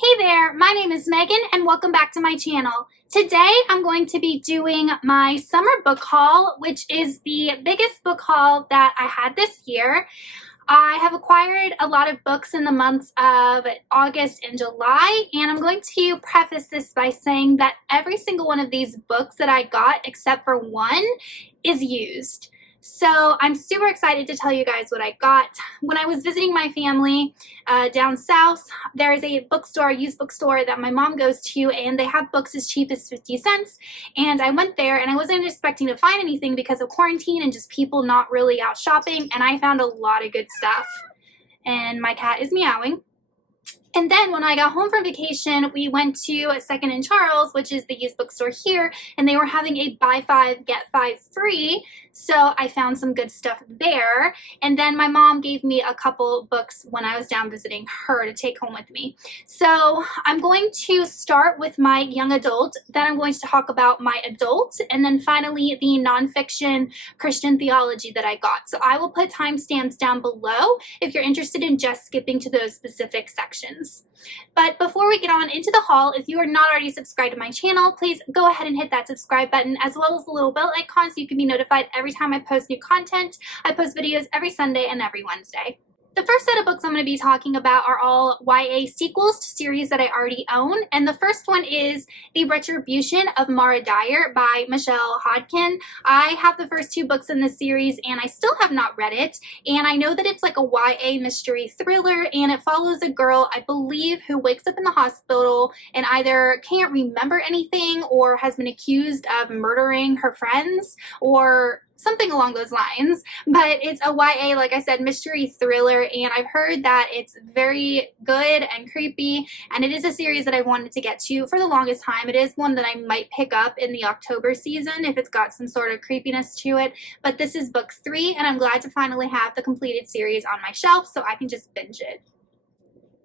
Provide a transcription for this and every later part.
Hey there, my name is Megan and welcome back to my channel. Today I'm going to be doing my summer book haul, which is the biggest book haul that I had this year. I have acquired a lot of books in the months of August and July, and I'm going to preface this by saying that every single one of these books that I got, except for one, is used. So I'm super excited to tell you guys what I got. When I was visiting my family down south, there is a bookstore, used bookstore that my mom goes to, and they have books as cheap as 50 cents. And I went there and I wasn't expecting to find anything because of quarantine and just people not really out shopping, and I found a lot of good stuff. And my cat is meowing. And then when I got home from vacation, we went to Second and Charles, which is the used bookstore here, and they were having a buy 5, get 5 free. So I found some good stuff there. And then my mom gave me a couple books when I was down visiting her to take home with me. So I'm going to start with my young adult, then I'm going to talk about my adult, and then finally the nonfiction Christian theology that I got. So I will put timestamps down below if you're interested in just skipping to those specific sections. But before we get on into the haul, if you are not already subscribed to my channel, please go ahead and hit that subscribe button as well as the little bell icon so you can be notified every time I post new content. I post videos every Sunday and every Wednesday. The first set of books I'm going to be talking about are all YA sequels to series that I already own, and the first one is The Retribution of Mara Dyer by Michelle Hodkin. I have the first 2 books in this series and I still have not read it, and I know that it's like a YA mystery thriller, and it follows a girl, I believe, who wakes up in the hospital and either can't remember anything or has been accused of murdering her friends or something along those lines. But it's a YA, like I said, mystery thriller, and I've heard that it's very good and creepy, and it is a series that I wanted to get to for the longest time. It is one that I might pick up in the October season if it's got some sort of creepiness to it, but this is book 3, and I'm glad to finally have the completed series on my shelf so I can just binge it.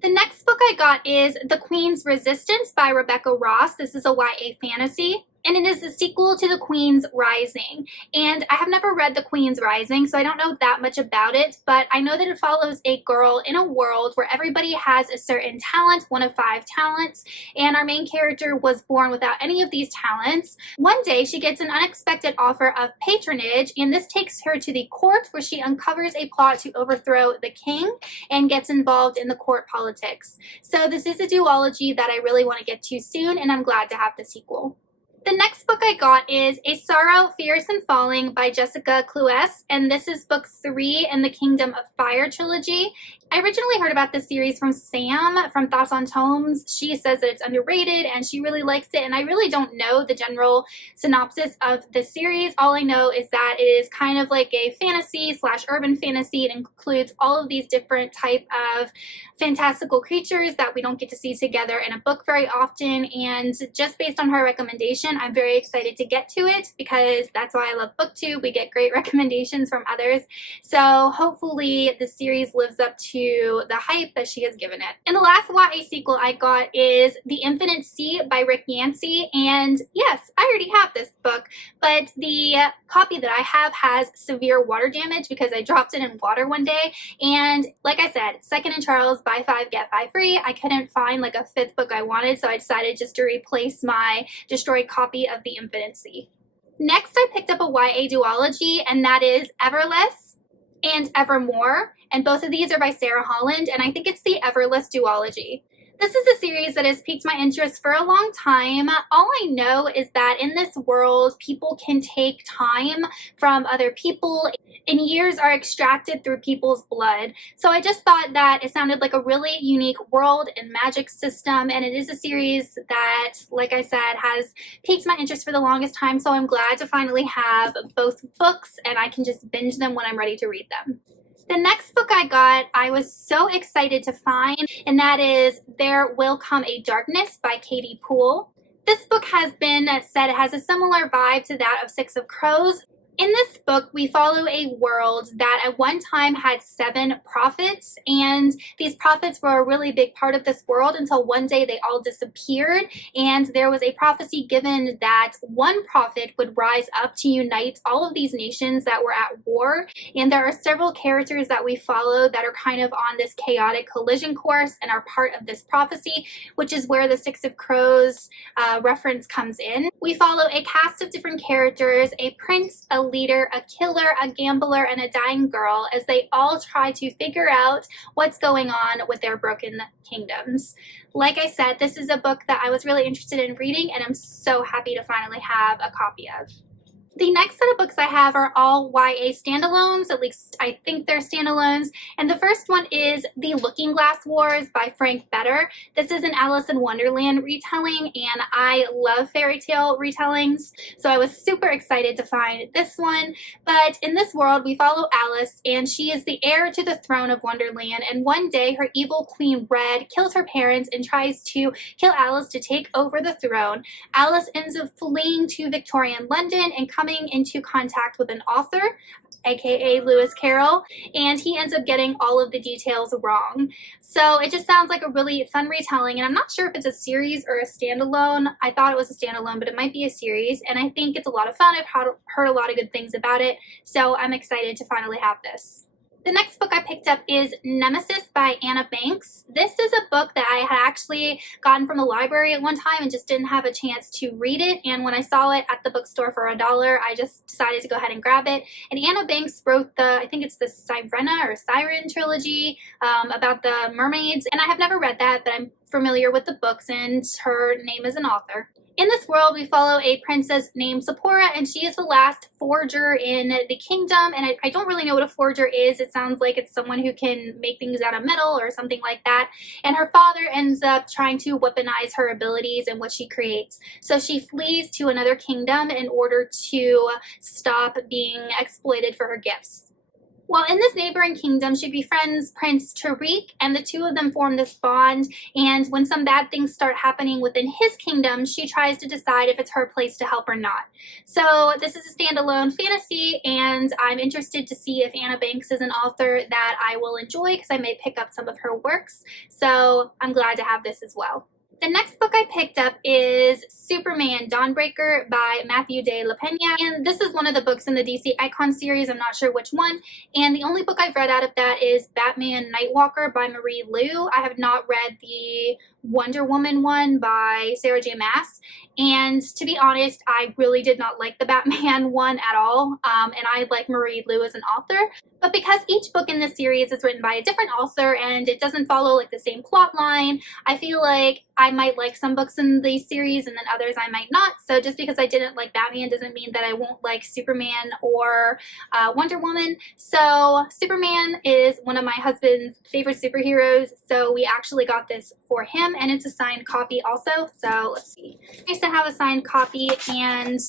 The next book I got is The Queen's Resistance by Rebecca Ross. This is a YA fantasy, and it is the sequel to The Queen's Rising. And I have never read The Queen's Rising, so I don't know that much about it, but I know that it follows a girl in a world where everybody has a certain talent, one of 5 talents, and our main character was born without any of these talents. One day, she gets an unexpected offer of patronage, and this takes her to the court where she uncovers a plot to overthrow the king and gets involved in the court politics. So this is a duology that I really want to get to soon, and I'm glad to have the sequel. The next book I got is A Sorrow Fierce and Falling by Jessica Cluess, and this is book 3 in the Kingdom of Fire trilogy. I originally heard about this series from Sam from Thoughts on Tomes. She says that it's underrated and she really likes it, and I really don't know the general synopsis of the series. All I know is that it is kind of like a fantasy / urban fantasy. It includes all of these different type of fantastical creatures that we don't get to see together in a book very often, and just based on her recommendation, I'm very excited to get to it because that's why I love BookTube. We get great recommendations from others, so hopefully the series lives up to the hype that she has given it. And the last YA sequel I got is The Infinite Sea by Rick Yancey, and yes, I already have this book, but the copy that I have has severe water damage because I dropped it in water one day, and like I said, Second and Charles, buy 5, get 5 free. I couldn't find like a 5th book I wanted, so I decided just to replace my destroyed copy of The Infinite Sea. Next, I picked up a YA duology, and that is Everless and Evermore, and both of these are by Sara Holland, and I think it's the Everless duology. This is a series that has piqued my interest for a long time. All I know is that in this world, people can take time from other people, and years are extracted through people's blood. So I just thought that it sounded like a really unique world and magic system, and it is a series that, like I said, has piqued my interest for the longest time, so I'm glad to finally have both books, and I can just binge them when I'm ready to read them. The next book I got, I was so excited to find, and that is There Will Come a Darkness by Katie Poole. This book has been said it has a similar vibe to that of Six of Crows. In this book, we follow a world that at one time had 7 prophets, and these prophets were a really big part of this world until one day they all disappeared, and there was a prophecy given that one prophet would rise up to unite all of these nations that were at war, and there are several characters that we follow that are kind of on this chaotic collision course and are part of this prophecy, which is where the Six of Crows reference comes in. We follow a cast of different characters, a prince, a leader, a killer, a gambler, and a dying girl as they all try to figure out what's going on with their broken kingdoms. Like I said, this is a book that I was really interested in reading, and I'm so happy to finally have a copy of. The next set of books I have are all YA standalones, at least I think they're standalones, and the first one is The Looking Glass Wars by Frank Better. This is an Alice in Wonderland retelling, and I love fairy tale retellings, so I was super excited to find this one. But in this world, we follow Alice, and she is the heir to the throne of Wonderland, and one day her evil Queen Red kills her parents and tries to kill Alice to take over the throne. Alice ends up fleeing to Victorian London and coming into contact with an author, aka Lewis Carroll, and he ends up getting all of the details wrong. So it just sounds like a really fun retelling, and I'm not sure if it's a series or a standalone. I thought it was a standalone, but it might be a series, and I think it's a lot of fun. I've heard a lot of good things about it, so I'm excited to finally have this. The next book I picked up is Nemesis by Anna Banks. This is a book that I had actually gotten from the library at one time and just didn't have a chance to read it. And when I saw it at the bookstore for $1, I just decided to go ahead and grab it. And Anna Banks wrote I think it's the Sirena or Siren trilogy about the mermaids. And I have never read that, but I'm familiar with the books, and her name is an author. In this world, we follow a princess named Zipporah, and she is the last forger in the kingdom, and I don't really know what a forger is. It sounds like it's someone who can make things out of metal or something like that, and her father ends up trying to weaponize her abilities and what she creates. So she flees to another kingdom in order to stop being exploited for her gifts. While in this neighboring kingdom, she befriends Prince Tariq, and the two of them form this bond, and when some bad things start happening within his kingdom, she tries to decide if it's her place to help or not. So this is a standalone fantasy, and I'm interested to see if Anna Banks is an author that I will enjoy because I may pick up some of her works, so I'm glad to have this as well. The next book I picked up is Superman Dawnbreaker by Matthew de la Pena, and this is one of the books in the DC Icon series. I'm not sure which one, and the only book I've read out of that is Batman Nightwalker by Marie Lu. I have not read the Wonder Woman one by Sarah J. Maas, and to be honest, I really did not like the Batman one at all, and I like Marie Lu as an author, but because each book in this series is written by a different author and it doesn't follow like the same plot line, I feel like I might like some books in the series and then others I might not. So just because I didn't like Batman doesn't mean that I won't like Superman or Wonder Woman. So Superman is one of my husband's favorite superheroes, so we actually got this for him, and it's a signed copy also. So let's see. It's nice to have a signed copy, and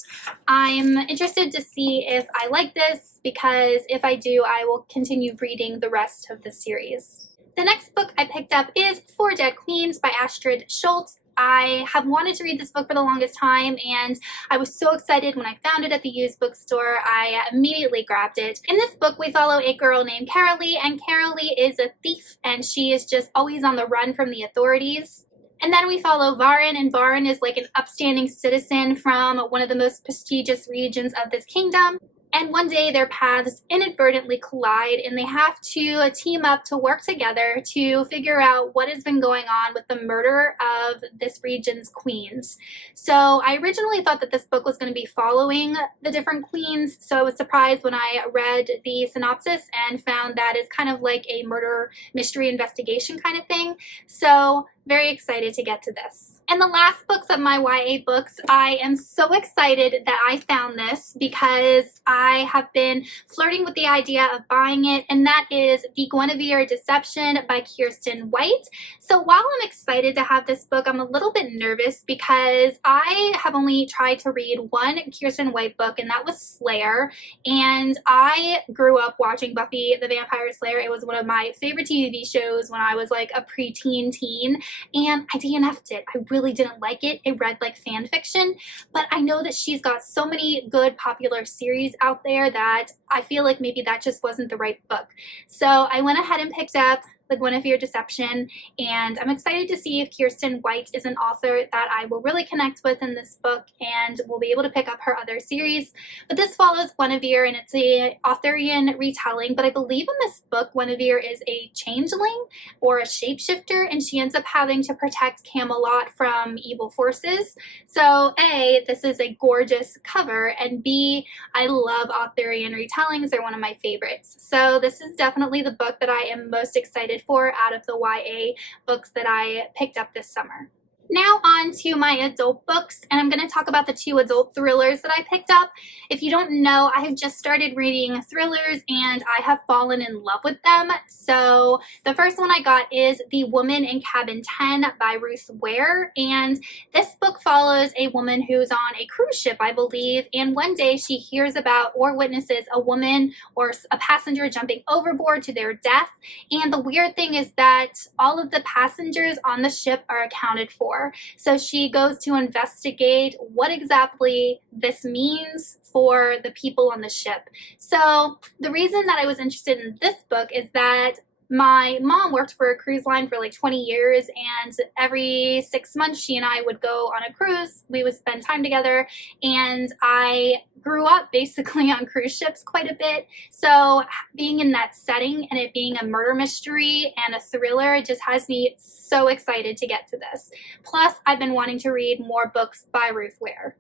I'm interested to see if I like this, because if I do, I will continue reading the rest of the series. The next book I picked up is Four Dead Queens by Astrid Schultz. I have wanted to read this book for the longest time, and I was so excited when I found it at the used bookstore. I immediately grabbed it. In this book, we follow a girl named Carolee, and Carolee is a thief, and she is just always on the run from the authorities. And then we follow Varin, and Varin is like an upstanding citizen from one of the most prestigious regions of this kingdom. And one day their paths inadvertently collide, and they have to team up to work together to figure out what has been going on with the murder of this region's queens. So I originally thought that this book was going to be following the different queens, so I was surprised when I read the synopsis and found that it's kind of like a murder mystery investigation kind of thing. So very excited to get to this. And the last books of my YA books, I am so excited that I found this because I have been flirting with the idea of buying it, and that is The Guinevere Deception by Kiersten White. So while I'm excited to have this book, I'm a little bit nervous because I have only tried to read one Kiersten White book, and that was Slayer, and I grew up watching Buffy the Vampire Slayer. It was one of my favorite TV shows when I was like a preteen teen, and I DNF'd it. I really didn't like it. It read like fan fiction, but I know that she's got so many good popular series out there that I feel like maybe that just wasn't the right book. So I went ahead and picked up The Guinevere Deception, and I'm excited to see if Kiersten White is an author that I will really connect with in this book and will be able to pick up her other series. But this follows Guinevere, and it's a Arthurian retelling, but I believe in this book Guinevere is a changeling or a shapeshifter, and she ends up having to protect Camelot from evil forces. So A, this is a gorgeous cover, and B, I love Arthurian retellings. They're one of my favorites. So this is definitely the book that I am most excited for out of the YA books that I picked up this summer. Now on to my adult books, and I'm going to talk about the 2 adult thrillers that I picked up. If you don't know, I have just started reading thrillers and I have fallen in love with them. So the first one I got is The Woman in Cabin 10 by Ruth Ware, and this book follows a woman who's on a cruise ship, I believe, and one day she hears about or witnesses a woman or a passenger jumping overboard to their death, and the weird thing is that all of the passengers on the ship are accounted for. So she goes to investigate what exactly this means for the people on the ship. So the reason that I was interested in this book is that my mom worked for a cruise line for like 20 years, and every 6 months she and I would go on a cruise. We would spend time together, and I grew up basically on cruise ships quite a bit. So being in that setting and it being a murder mystery and a thriller, it just has me so excited to get to this. Plus, I've been wanting to read more books by Ruth Ware.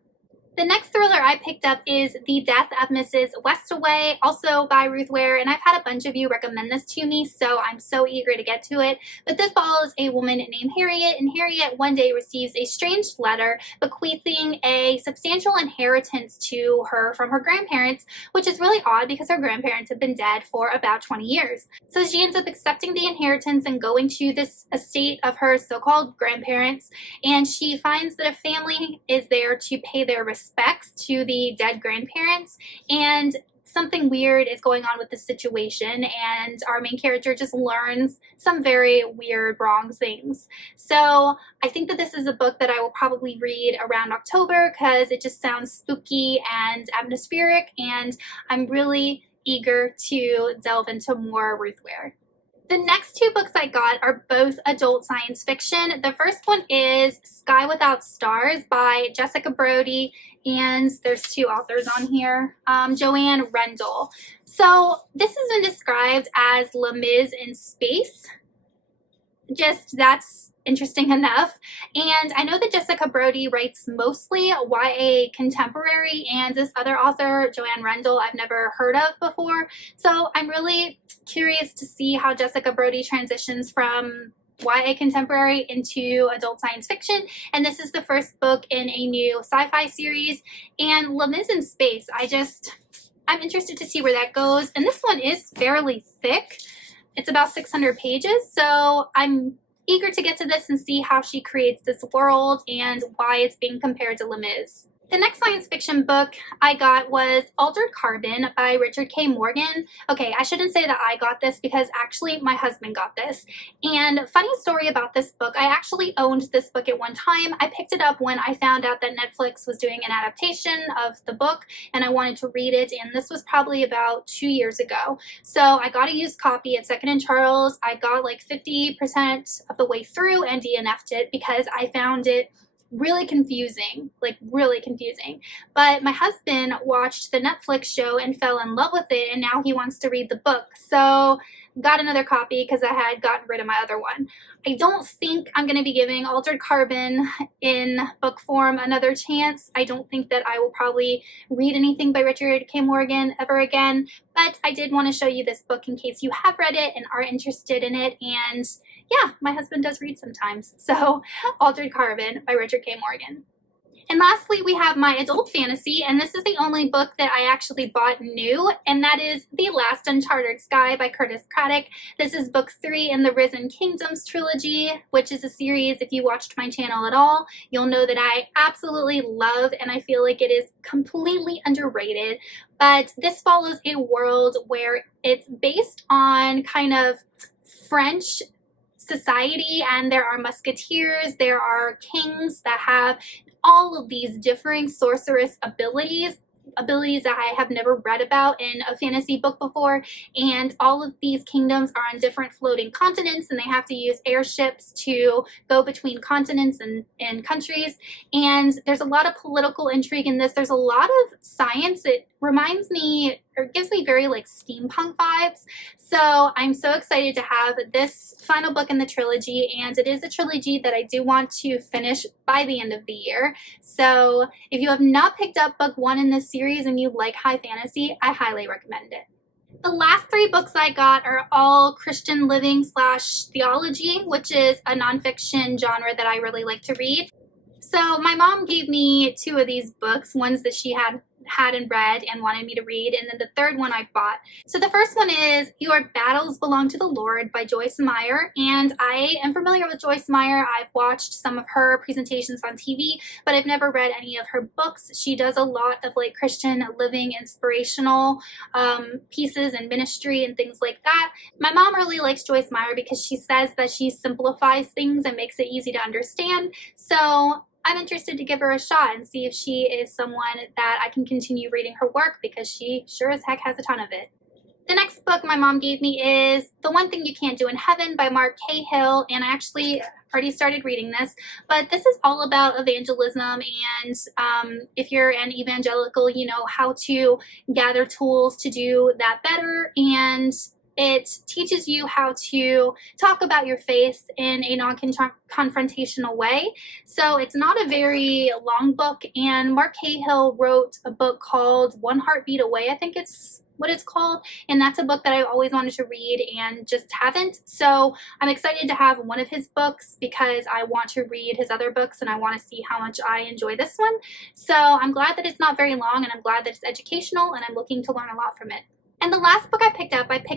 The next thriller I picked up is The Death of Mrs. Westaway, also by Ruth Ware, and I've had a bunch of you recommend this to me, so I'm so eager to get to it. But this follows a woman named Harriet, and Harriet one day receives a strange letter bequeathing a substantial inheritance to her from her grandparents, which is really odd because her grandparents have been dead for about 20 years. So she ends up accepting the inheritance and going to this estate of her so-called grandparents, and she finds that a family is there to pay their respects to the dead grandparents, and something weird is going on with the situation, and our main character just learns some very weird, wrong things. So I think that this is a book that I will probably read around October because it just sounds spooky and atmospheric, and I'm really eager to delve into more Ruth Ware. The next 2 books I got are both adult science fiction. The first one is Sky Without Stars by Jessica Brody, and there's 2 authors on here, Joanne Rendell. So this has been described as Les Mis in space. Just that's interesting enough. And I know that Jessica Brody writes mostly YA contemporary, and this other author, Joanne Rendell, I've never heard of before. So I'm really curious to see how Jessica Brody transitions from YA contemporary into adult science fiction. And this is the first book in a new sci-fi series. And Les Mis in space, I'm interested to see where that goes. And this one is fairly thick. It's about 600 pages, so I'm eager to get to this and see how she creates this world and why it's being compared to Les Mis. The next science fiction book I got was Altered Carbon by Richard K. Morgan. Okay, I shouldn't say that I got this because actually my husband got this. And funny story about this book, I actually owned this book at one time. I picked it up when I found out that Netflix was doing an adaptation of the book and I wanted to read it, and this was probably about 2 years ago. So I got a used copy at Second and Charles. I got like 50% of the way through and DNF'd it because I found it really confusing, like really confusing. But my husband watched the Netflix show and fell in love with it, and now he wants to read the book. So got another copy because I had gotten rid of my other one. I don't think I'm going to be giving Altered Carbon in book form another chance. I don't think that I will probably read anything by Richard K. Morgan ever again, but I did want to show you this book in case you have read it and are interested in it. And yeah, my husband does read sometimes. So Altered Carbon by Richard K. Morgan. And lastly, we have my adult fantasy, and this is the only book that I actually bought new, and that is The Last Uncharted Sky by Curtis Craddock. This is book 3 in the Risen Kingdoms trilogy, which is a series, if you watched my channel at all, you'll know that I absolutely love, and I feel like it is completely underrated. But this follows a world where it's based on kind of French society, and there are musketeers, there are kings that have all of these differing sorceress abilities that I have never read about in a fantasy book before, and all of these kingdoms are on different floating continents, and they have to use airships to go between continents and countries, and there's a lot of political intrigue in this. There's a lot of science. It reminds me, or gives me very like steampunk vibes, so I'm so excited to have this final book in the trilogy, and it is a trilogy that I do want to finish by the end of the year. So if you have not picked up book 1 in this series and you like high fantasy, I highly recommend it. The last 3 books I got are all Christian living / theology, which is a nonfiction genre that I really like to read. So my mom gave me 2 of these books, ones that she had and read and wanted me to read, and then the third one I bought. So the first one is Your Battles Belong to the Lord by Joyce Meyer, and I am familiar with Joyce Meyer. I've watched some of her presentations on TV, but I've never read any of her books. She does a lot of like Christian living inspirational pieces and ministry and things like that. My mom really likes Joyce Meyer because she says that she simplifies things and makes it easy to understand. So I'm interested to give her a shot and see if she is someone that I can continue reading her work, because she sure as heck has a ton of it. The next book my mom gave me is The One Thing You Can't Do in Heaven by Mark Cahill, and I actually already started reading this, but this is all about evangelism, and if you're an evangelical, you know how to gather tools to do that better, and it teaches you how to talk about your faith in a non-confrontational way. So it's not a very long book, and Mark Cahill wrote a book called One Heartbeat Away, I think it's what it's called, and that's a book that I've always wanted to read and just haven't. So I'm excited to have one of his books because I want to read his other books and I want to see how much I enjoy this one. So I'm glad that it's not very long, and I'm glad that it's educational, and I'm looking to learn a lot from it. And the last book I picked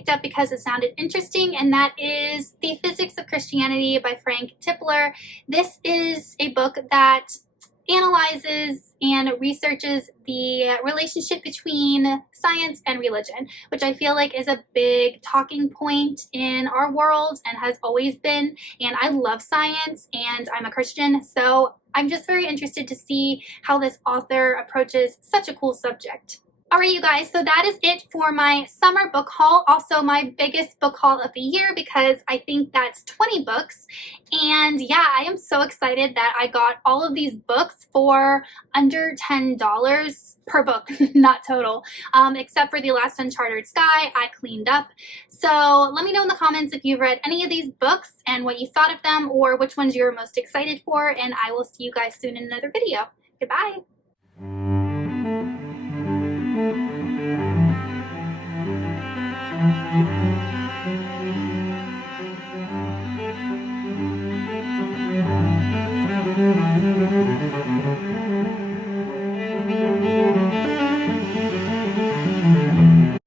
up because it sounded interesting, and that is The Physics of Christianity by Frank Tipler. This is a book that analyzes and researches the relationship between science and religion, which I feel like is a big talking point in our world and has always been. And I love science, and I'm a Christian, so I'm just very interested to see how this author approaches such a cool subject. Alright, you guys, so that is it for my summer book haul. Also my biggest book haul of the year, because I think that's 20 books. And yeah, I am so excited that I got all of these books for under $10 per book, not total, except for The Last Uncharted Sky. I cleaned up. So let me know in the comments if you've read any of these books and what you thought of them, or which ones you're most excited for, and I will see you guys soon in another video. Goodbye! Thank you.